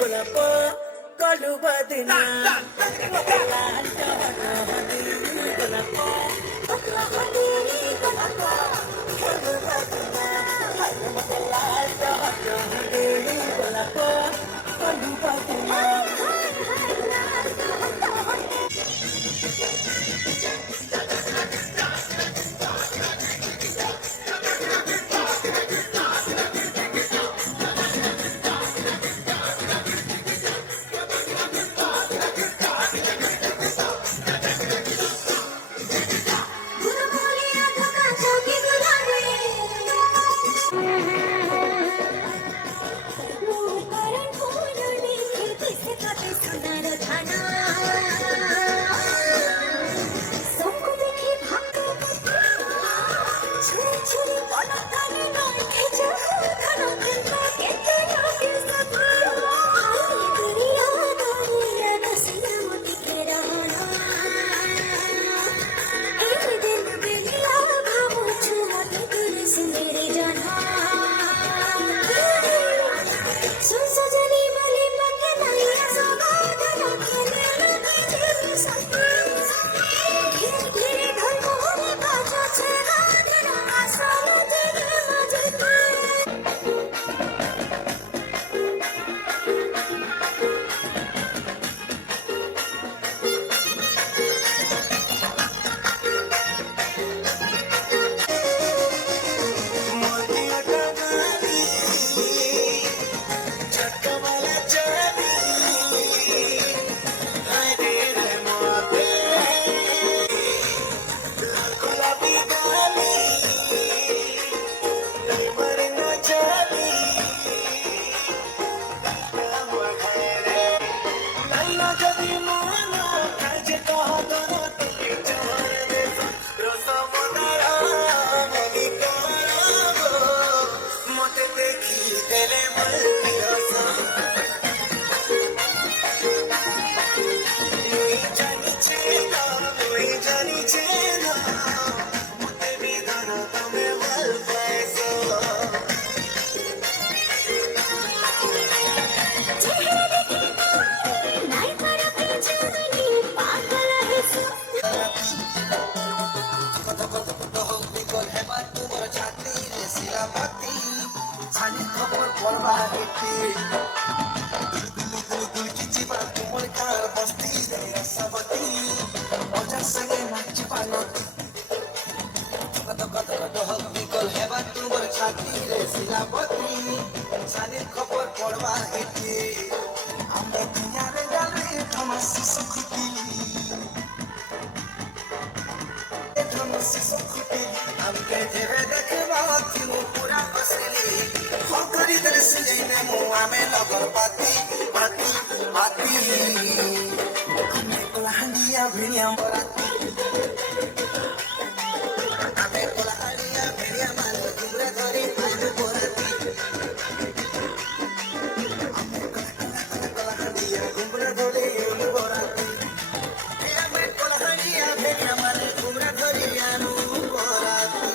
গোলাপ কলু বদনা গোলাপ বিকল হেবা তোমার ছাতি রে শিলাপতি সাদির খবর পড়বা হেঁটে আমরা দুনিয়ারে ডালে তোমার শিশু খুঁটি हमके जेबे देखबा तीनों पूरा बसली फकरी दल से जइने मुआ में लगल पाती पाती पाती हमें कोलहंडिया भिड़िया बराती हमें कोलहंडिया भिड़िया मान घुमरे धरी आइल बराती हमें कोलहंडिया घुमरे धरी आइल बराती हमें कोलहंडिया भिड़िया मान घुमरे धरी आइल बराती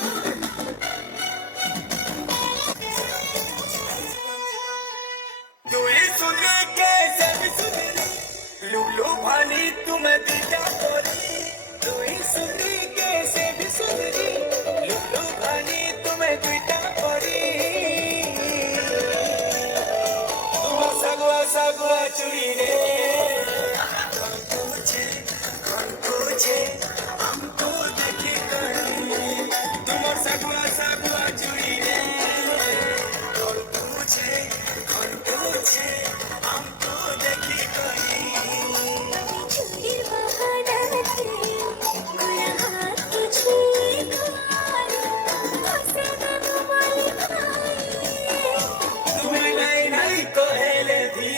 तुई सुने के सब सुनरी लूलू भानी तुम दीदा कोरी तुई सुनी के सब सुनरी लूलू भानी तुम दीदा कोरी तुम सगुआ सगुआ चुरी रे कौन पूछे हमको देखी करी तुम सगुआ सगुआ चुरी रे कौन पूछे हमको देखी कहीं छुट्टीर बहानाते मोरा हाथ तुझे खाए हंसे ना माली खाए तुम्हें नहीं नहीं कहले दी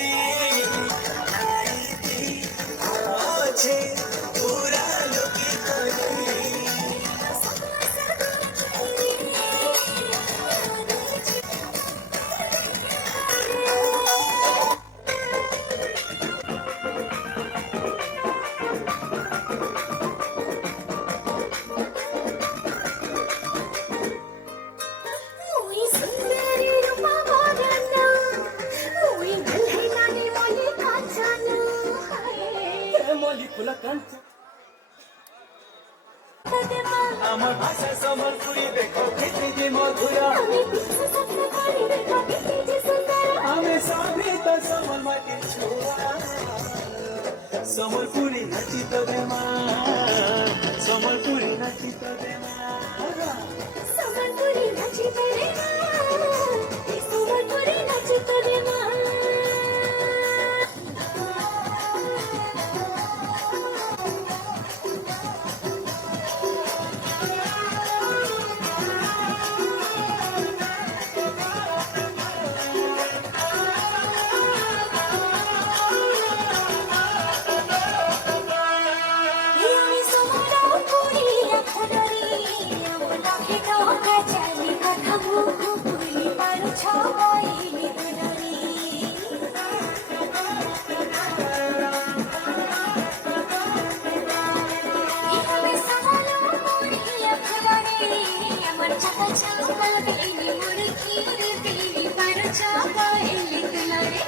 मुझे पूरा लोकी कहीं मुई सुंदरी रूपा बदना मुई दुल्हे नानी मोली कांचना हाय मली फुला कंठ कदमा আমার ভাষা সম্বলপুরি দেখো কেতে যে মধুরা আমি পিছু সপ্ন করি দেখো পিছে যে সুন্দর আমি সবই তো সমল মাটি ছোড়া সম্বলপুরি নাচিত দেমা সম্বলপুরি নাচিত দেমা সম্বলপুরি নাচিতে রে মা সম্বলপুরি নাচিতে রে মা আমি সম্বলপুরি এখনরি আমলাকে টাকা চালি কথা মুখ পুরি পারু ছবাইলি দুনরি আমি সম্বলপুরি এখনরি আমার চাকা চাল বেলি মুরকি বেলি পারু ছবাইলি দুনরি